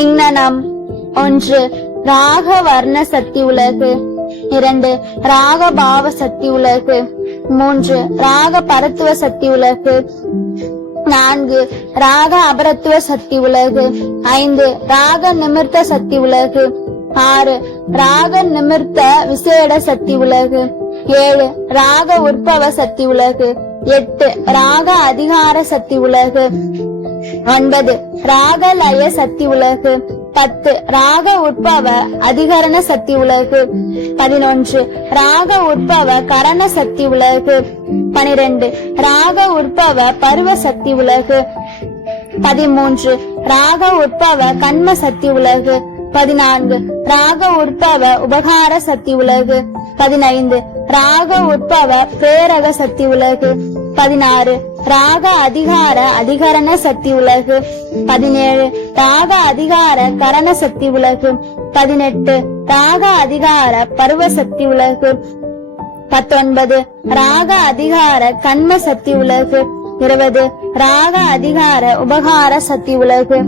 இங்ஙனம் 1 ராக வர்ண சக்தி உலகு, 2 ராக பாவ சக்தி உலகு, 3 ராக பரத்துவ சக்தி உலகு, 4 ராக அபரத்துவ சக்தி உலகு, 5 ராக நிமிர்த்த சக்தி உலகு, 6 ராக நிமிர்த்த விசேட சக்தி உலகு, 7 ராக உற்பவ சக்தி உலகு, 8 ராக அதிகார சக்தி உலகு, 9 ராக லய சக்தி உலகு, 10 ராக உற்பவ அதிகரண சக்தி உலகு, 11 ராக உற்பவ கரண சக்தி உலகு, 12 ராக உற்பவ பருவ சக்தி உலகு, 13 ராக உற்பவ கண்ம சக்தி உலகு, 14 ராக உற்பவ உபகார சக்தி உலகு, 15 ராக உற்பவ பிரேரக சக்தி உலகு, 16 ராக அதிகார அதிகரண சக்தி உலகு, 17 ராக அதிகார கரண சக்தி உலகு, 18 ராக அதிகார பருவ சக்தி உலகு, 19 ராக அதிகார கண்ம சக்தி உலகு, 20 ராக அதிகார உபகார சக்தி உலகு,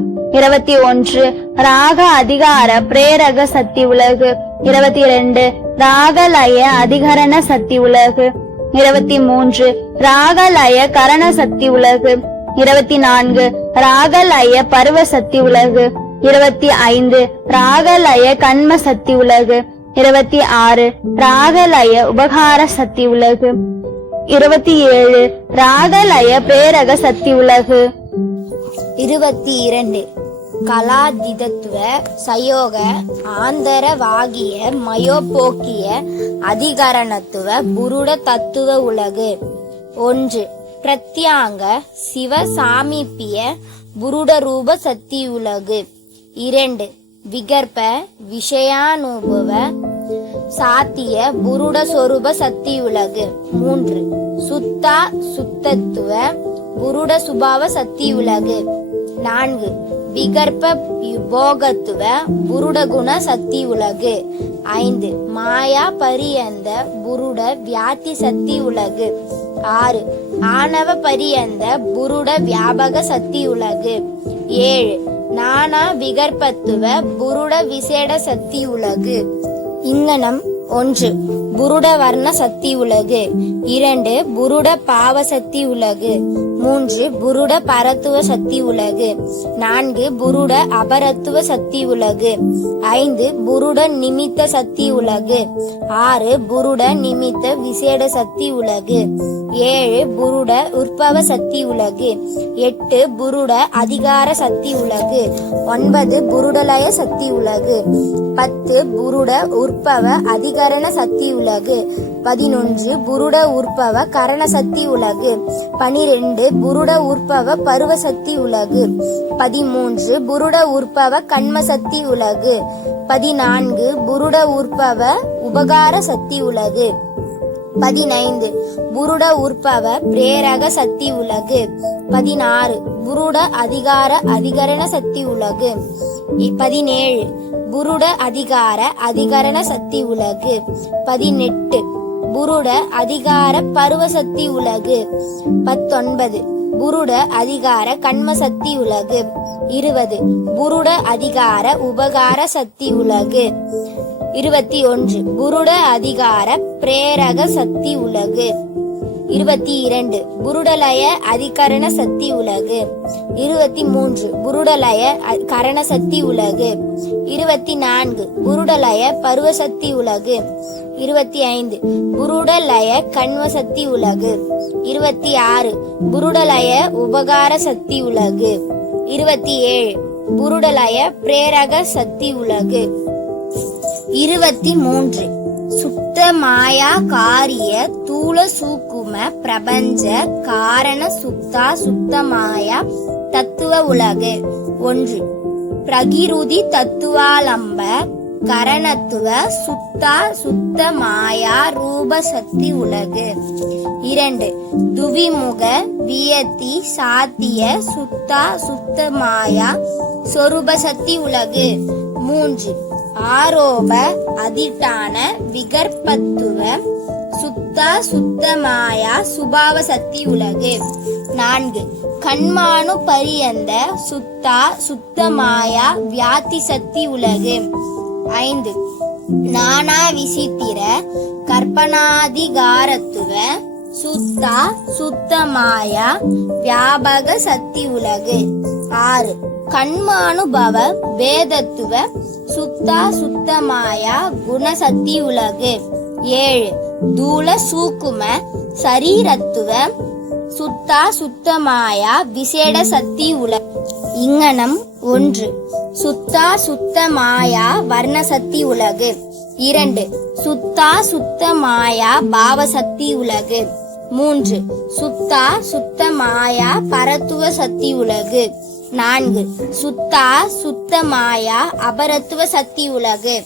21 ராக அதிகார பிரேரக சக்தி உலகு, 22 ராகலய அதிகரண சக்தி உலகு, 23 ராகலய கரண சக்தி உலகு, 24 ராகலய பருவ சக்தி உலகு, 25 ராகலய கண்ம சக்தி உலகு, 26 ராகலய உபகார சக்தி உலகு, 27 ராகலய பிரேரக சக்தி உலகு, 22 கலாதிதத்துவ சயோக ஆந்தரவாகிய மயோபோக்கிய அதிகரணத்துவ புருட தத்துவ உலகு. 1 பிரத்யாங்க சிவ சாமீபிய புருட ரூப சக்தி உலகு. 2 விகற்ப விஷயானுபவ சாத்திய புருட சொரூப சக்தி உலகு. 3 சுத்தா சுத்தத்துவ புருட சுபாவ சக்தி உலகு. 4 விகற்ப போகத்துவ புருட குண சக்தி உலகு. 5 மாயா பரியந்த புருட வியாதி சக்தி உலகு. 6 ஆணவ பரியந்த புருட வியாபக சக்தி உலகு. 7 நானா விகற்பத்துவ புருட விசேட சக்தி உலகு. இங்கனம் 1 புருட வர்ண சக்தி உலகு. 2 புருட பாவ சக்தி உலகு. 3 புருட பரத்துவ சக்தி உலகு. 4 புருட அபரத்துவ சக்தி உலகு. 5 புருட நிமித்த சக்தி உலகு. 6 புருட நிமித்த விசேட சக்தி உலகு. 7 புருட உற்பவ சக்தி உலகு. 8 புருட அதிகார சக்தி உலகு. 9 புருடலய சக்தி உலகு. 10 புருட உற்பவ அதிகரண சக்தி உலகு. 11 புருட உற்பவ கரண சக்தி உலகு. 12 புருட உற்பவ பருவ சக்தி உலகு. 13 புருட உற்பவ கண்ம சக்தி உலகு. 14 புருட உற்பவ உபகார சக்தி உலகு. 15 புருட உற்பவ பிரேரக சக்தி உலகு. 16 புருட அதிகார அதிகரண சக்தி உலகு. 17 புருட அதிகார அதிகரண சக்தி உலகு. 18 புருட அதிகார பருவ சக்தி உலகு. 19 புருட அதிகார கண்ம சக்தி உலகு. 20 புருட அதிகார உபகார சக்தி உலகு. 21 புருட அதிகார பிரேரக சக்தி உலகு. 22 புருடலய அதிகரண சக்தி உலகு. 23 புருடலய கரண சக்தி உலகு. 24 புருடலய பருவ சக்தி உலகு. 25 புருடலய கண்வ சக்தி உலகு. 26 புருடலய உபகார சக்தி உலகு. 27 புருடலய பிரேரக சக்தி உலகு. 23 சுத்த மாயா காரிய தூள சூக்கும பிரபஞ்ச காரண சுத்தா சுத்த மாயா தத்துவ உலகு. 1 பிரகிருதி தத்துவாலம்ப கரணத்துவ சுத்தா சுத்த மாயா ரூப சக்தி உலகு. 2 துவிமுக வியத்தி சாத்திய சுத்தா சுத்த மாயா சொரூப சக்தி உலகு. 3 ஆரோப அதிட்டான விகற்பத்துவ சுத்தா சுத்த மாயா சுபாவ சக்தி உலகு. 4 கண்மானு பரியந்த சுத்தா சுத்தமாயா வியாதி சக்தி உலகு 5 நானா விசித்திர கற்பனாதிகாரத்துவ சுத்தா சுத்தமாயா வியாபக சக்தி உலகு 6 கண்மானுபவ வேதத்துவ சுத்தா சுத்தமாயா குணசக்தி உலகு 7 தூல சூக்கும சரீரத்துவ சுத்தா சுத்தமாயா விசேட சக்தி உலகு இங்கனம் 1 சுத்தா சுத்தமாயா வர்ணசக்தி உலகு 2 சுத்தா சுத்தமாயா பாவசக்தி உலகு 3 சுத்தா சுத்தமாயா பரத்துவ சக்தி உலகு 4 சுத்தா சுத்தமாயா அபரத்துவ சக்தி உலகு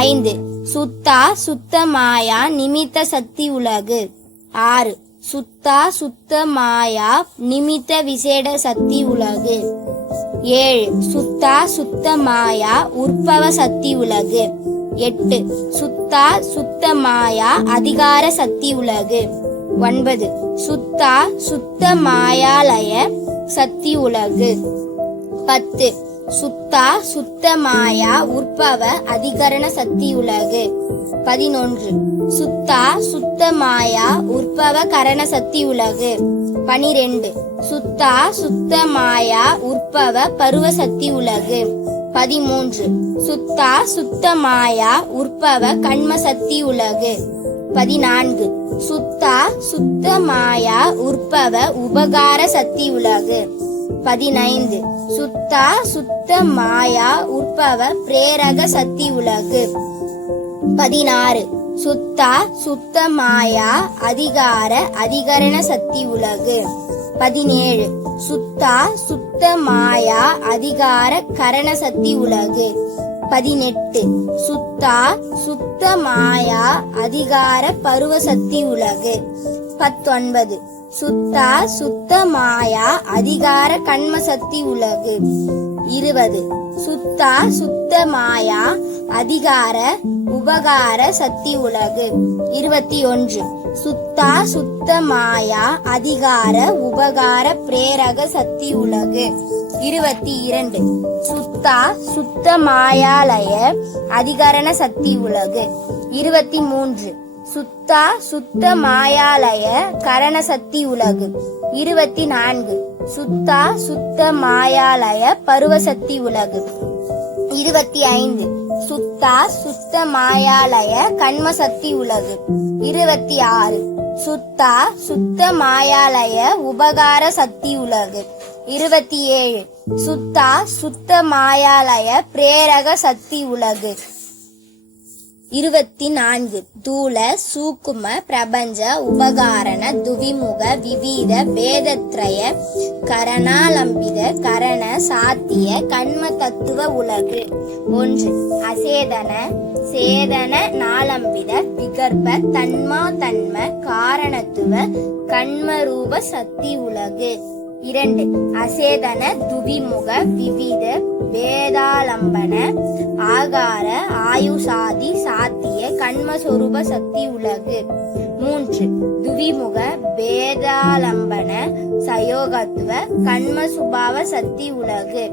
5 சுத்தா சுத்தமாயா நிமித்த சக்தி உலகு 6 சுத்தா சுத்தமாயா நிமித்த விசேட சக்தி உலகு 7 சுத்தா சுத்தமாயா உற்பவ சக்தி உலகு 8 சுத்தா சுத்தமாயா அதிகார சக்தி உலகு 9 சுத்தா சுத்தமாயாலய சக்தி உலகு 10 சுத்தா சுத்தமாயா உற்பவ அதிகரண சக்தி உலகு 11 சுத்தா சுத்தமாயா உற்பவ கரண சக்தி உலகு 12 சுத்தா சுத்தமாயா உற்பவ பருவ சக்தி உலகு 13 சுத்தா சுத்தமாயா உற்பவ கண்ம சக்தி உலகு 14 சுத்தா சுத்தமாயா உற்பவ உபகார சக்தி உலகு 15 சுத்தா சுத்தமாயா உற்பவ பிரேரக சக்தி உலகு 16 சுத்தா சுத்தமாயா அதிகார அதிகரண சக்தி உலகு 17 சுத்தா சுத்தமாயா அதிகார கரண சக்தி உலகு 18 சுத்தா சுத்தமாயா அதிகார பருவ சக்தி உலகு 19 சுத்தா சுத்தமாயா அதிகார கண்ம சக்தி உலகு 20 சுத்தா சுத்தமாயா அதிகார உபகார சக்தி உலகு 21 சுத்தா சுத்தமாயா அதிகார உபகார பிரேரக சக்தி உலகு 22 சுத்தா சுத்தமாயாலய அதிகரண சக்தி உலகு 23 சுத்தா சுத்தமாயாலய கரண சக்தி உலகு 24 சுத்தா சுத்தமாயாலய பருவ சக்தி உலகு 25 சுத்தா சுத்தமாயாலய கண்ம சக்தி உலகு 26 சுத்தா சுத்தமாயாலய உபகார சக்தி உலகு 27 சுத்தா சுத்தமாயாலய பிரேரக சக்தி உலகு 24 தூல சூக்கும பிரபஞ்ச உபகாரண துவிமுக விவித பேதத்ரய கரணாலம்பித கரண சாத்திய கண்ம தத்துவ உலகு 1 அசேதன சேதன நாலம்பித விகற்ப தன்மா தன்ம காரணத்துவ கண்மரூப சக்தி உலகு 2 அசேதன துவிமுக விவித வேதாலம்பன ஆகார ஆயுசாதி சாத்திய கண்மஸ்வரூப சக்தி உலகு 3 துவிமுக வேதாலம்பன சயோகத்துவ கண்ம சுபாவ சக்தி உலகு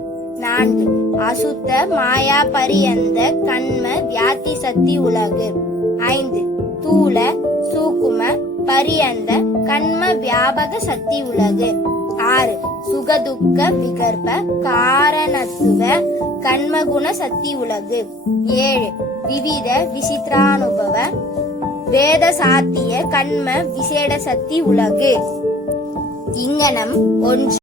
4 அசுத்த மாயா பரியந்த கண்ம வியாதி சக்தி உலகு 5 தூல சூக்கும பரியந்த கண்ம வியாபக சக்தி உலகு 6 சுகதுக்க விகற்ப காரணத்துவ கண்மகுண சக்தி உலகு 7 விவித விசித்ரானுபவ வேத சாத்திய கண்ம விசேட சக்தி உலகு இங்கனம் 1